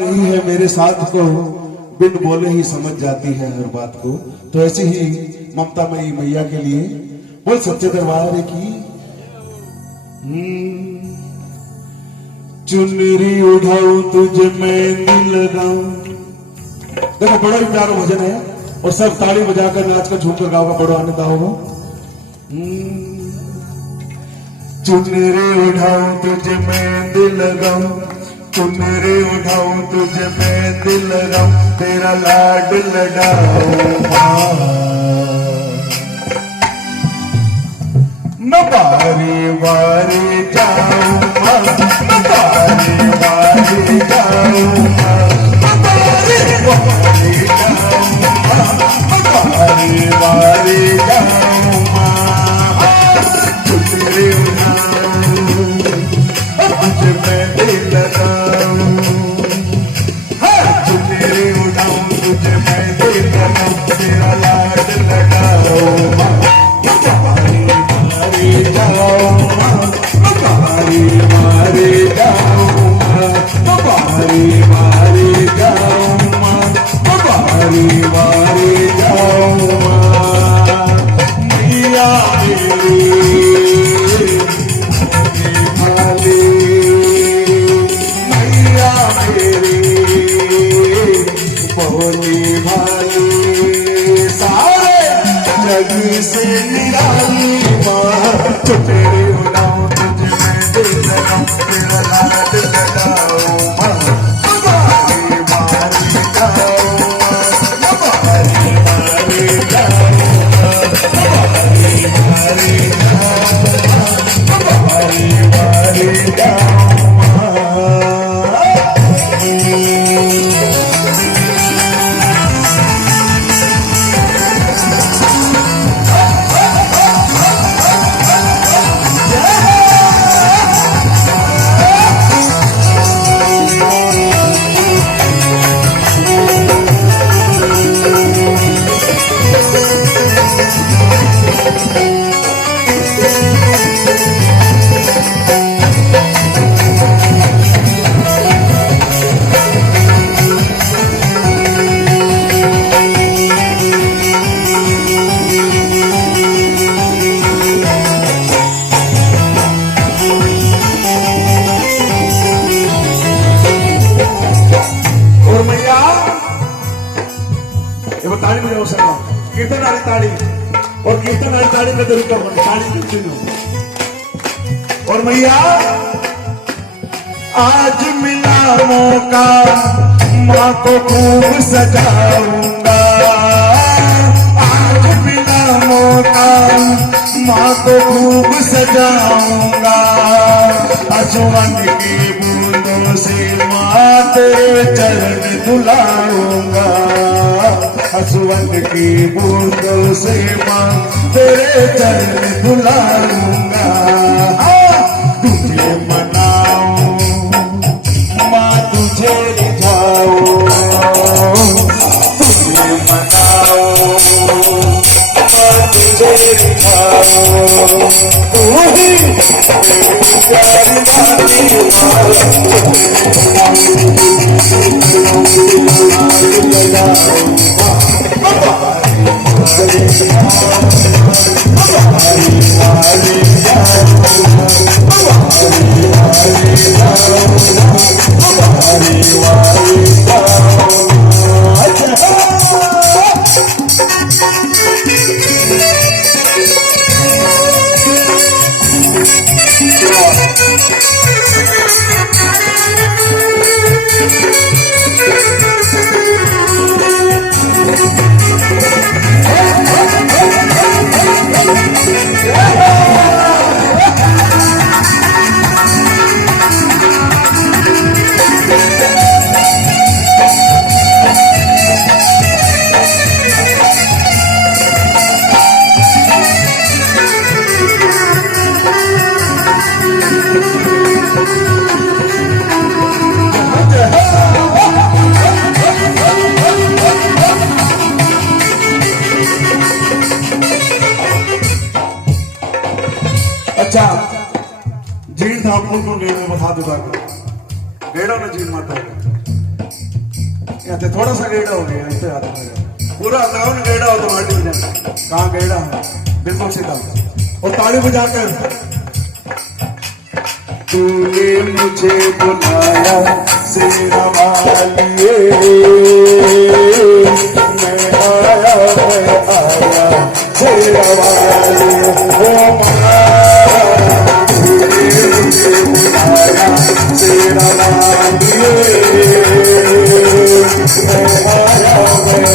रही है मेरे साथ को बिन बोले ही समझ जाती है हर बात को। तो ऐसे ही ममता मई मैया के लिए बोल सच्चे दरबार की। चुनरी उठाऊं तुझे मेहंदी लगाऊं। देखो बड़ा ही प्यारा भजन है और सब ताली बजाकर नाच कर झूम कर गाओगा, बड़ा आनंद होगा। चुनरी उठाऊं तुझे मेहंदी लगाऊं, चुनरी उठाऊं तुझे मेहंदी लगाऊं, तेरा लाड लडाऊं मैं बारी बारी जाऊं, मैं बारी बारी जाऊं, मैं बारी बारी जाऊं, मैं बारी बारी जाऊं, चुनरी उठाऊं तुझे मेहंदी लगाऊं, चुनरी उठाऊं तुझे मेहंदी लगाऊं, तेरा लाड लगाऊं बारी बारी जाऊं, बारी बारी जाऊं, बारी बारी जाऊं, बारी बारी जाऊं मैया मेरी भाली, मैया मेरी भोली भाली, सारे जग से निराली माँ। चुनरी उठाऊं तुझे मेहंदी लगाऊं, तेरा लाड लगाऊं माँ, बारी बारी जाऊं, बारी बारी जाऊं, बारी बारी जाऊं, बारी बारी जाऊं। ताली बजाओ सब, कीर्तन वाली ताली और कीर्तन वाली ताली में जरूर कर ताली सुनो। और मैया आज मिला मौका, माँ को खूब सजाऊंगा, आज मिला मौका, माँ को खूब सजाऊंगा, आसमान की बूंदों से माँ तेरे चरण धुलाऊंगा, हसवंत की बूंदों से माँ तेरे चरण धुलाऊंगा, तुझे मनाऊं माँ तुझे रिझाऊं, तुझे मनाऊं माँ तुझे रिझाऊं, तू ही मेरी प्यारी वाली माँ, अच्छा जीण था आप लोग को बता दूंगा डेढ़ा में जीण माता यहाँ पे थोड़ा सा गेड़ा हो गया, इस पे हाथ में पूरा गाउन गेड़ा हो तुम्हारी बजा। कहाँ गेड़ा है? बिल्कुल सीधा। और ताली बजाकर तूने मुझे बुलाया शेरा वालिए, मैं आया शेरा वालिए, ओ माया तूने मुझे बुलाया शेरा वालिए, मैं आया शेरा वालिए,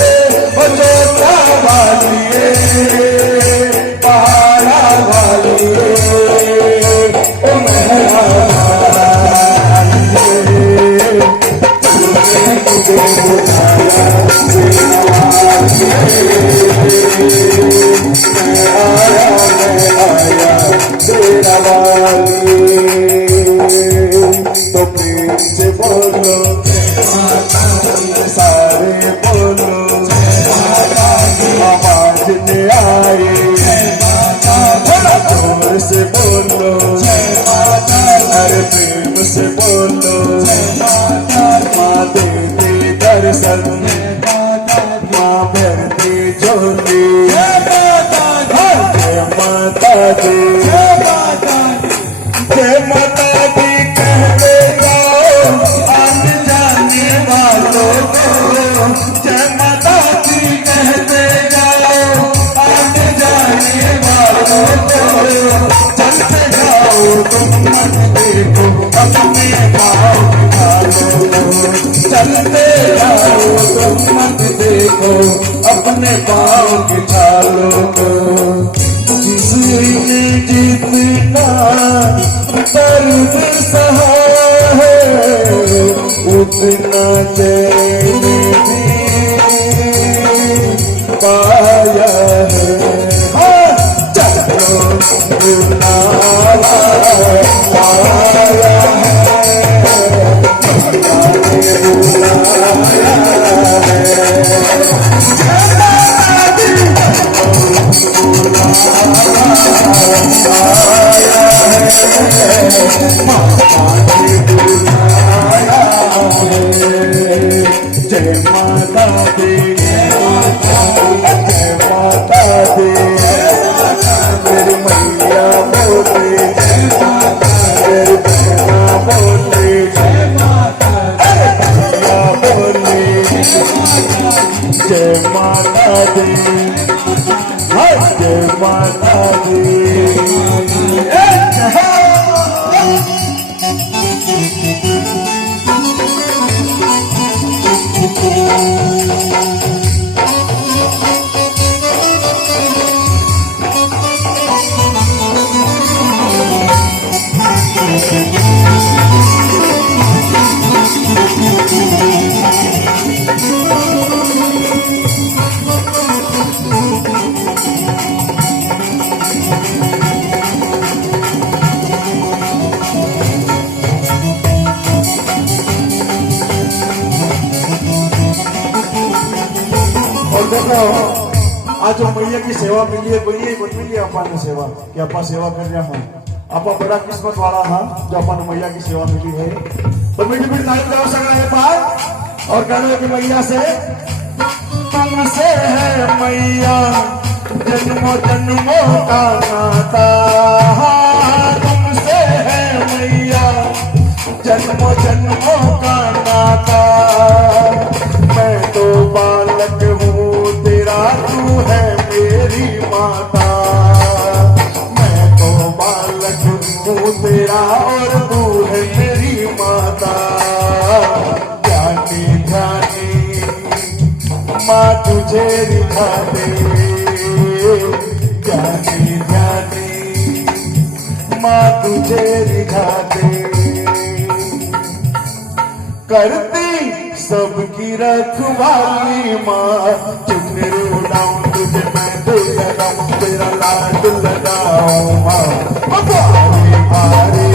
ओ तेरा वालिए तो प्रेम से बोलो सारे बोलो आवाज में आए जोर से बोलो अरे प्रेम से बोलो माँ देते दर्शन माँ भरती झोली जय माता दी जय माता दी कहते जाओ आने जाने वालों को, जय माता दी कहते जाओ आने जाने वालों को, चलते जाओ तुम मत देखो अपने पाँव निकालो, चलते जाओ तुम मत देखो अपने पाँव निकालो, जिसने जितना दर्द सहा है उतना चैन भी पाया है, हाँ चलो बुलावा आया है, बुलाया जय माता दी जय माता दी मेरी मैया बोले मेरी बहना बोले मैया बोले जय माता दी जय माता दी। देखो आज जो मैया की सेवा मिली है मैया को मिली अपा ने सेवा कि अपा सेवा कर रहा हूँ, अपा बड़ा किस्मत वाला हाँ जो अपन मैया की सेवा मिली है। तो मीठी मीठी तारीफ करो सकना है पार और कहने की मैया से तुमसे है मैया जन्मों जन्मों का नाता, तुमसे है मैया जन्मों जन्मों का नाता, मैं तो बालक हूँ तेरा तू है मेरी माता, मैं तो बालक हूँ तेरा और तू है मेरी माता, ध्यानी ध्यानी माँ तुझे दिखाते, ध्यानी ध्यानी माँ तुझे दिखाते, करती सबकी रखवाली माँ, तुझे रुलाऊं तुझे मैं दिल लगाऊं तेरा लाड लगाऊं माँ, भारी भारी